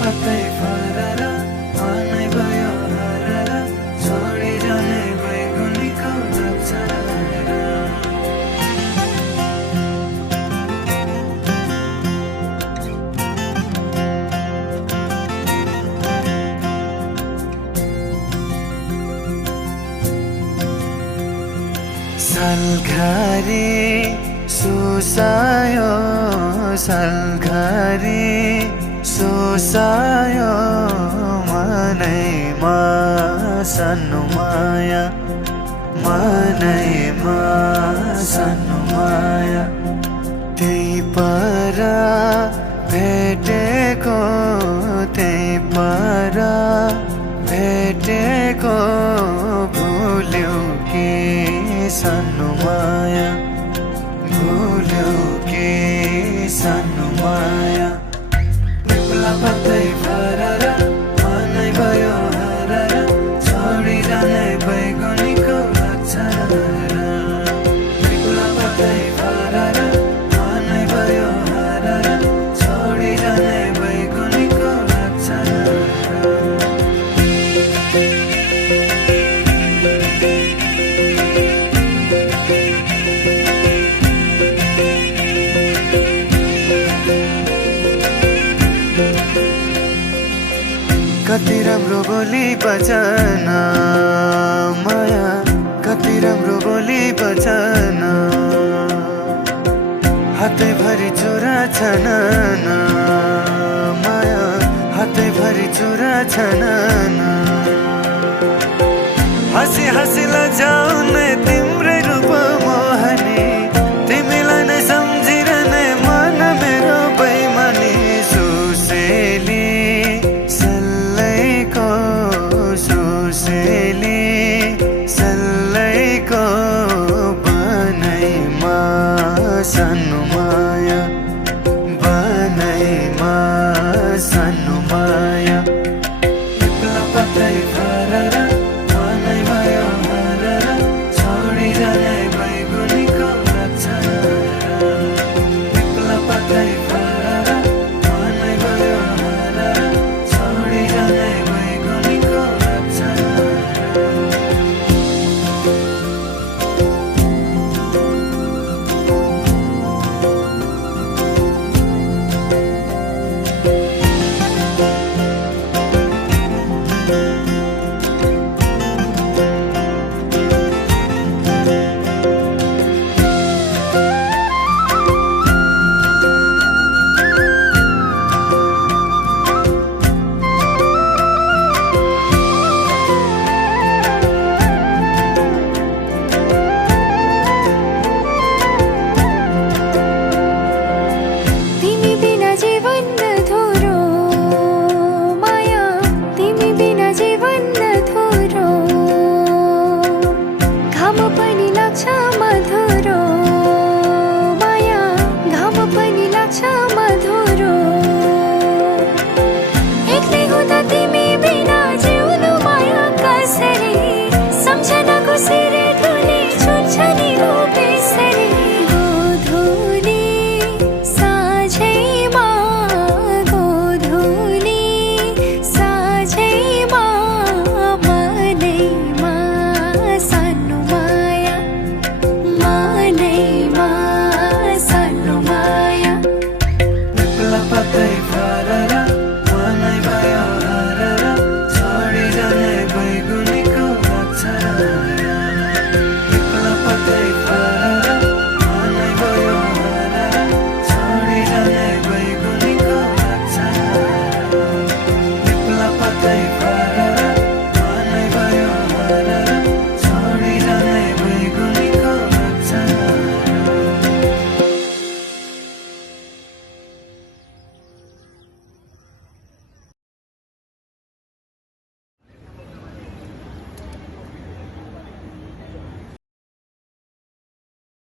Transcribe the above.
पत्तै फरर मनै भयो हरर छोडी जाने बैगुनीको अक्षर सलघरी सुसायो सलघरी सुसायो मनैमा सानो माया मनैमा सानो माया त्यही पर भेटेको त्यही पर भेटेको भुल्यौ के सानो माया भुल्यौ के सानो माया पिपला पत्तै फरर मनै भयो हरर छोडी जाने बैगुनीको अक्षर पिपला पत्तै फरर मनै भयो हरर छोडी जाने बैगुनीको अक्षर कति राम्रो बोली बचन माया कति राम्रो बोली बचन हातैभरि चुरा छन् माया हातैभरि चुरा छन् हसी हसी लजा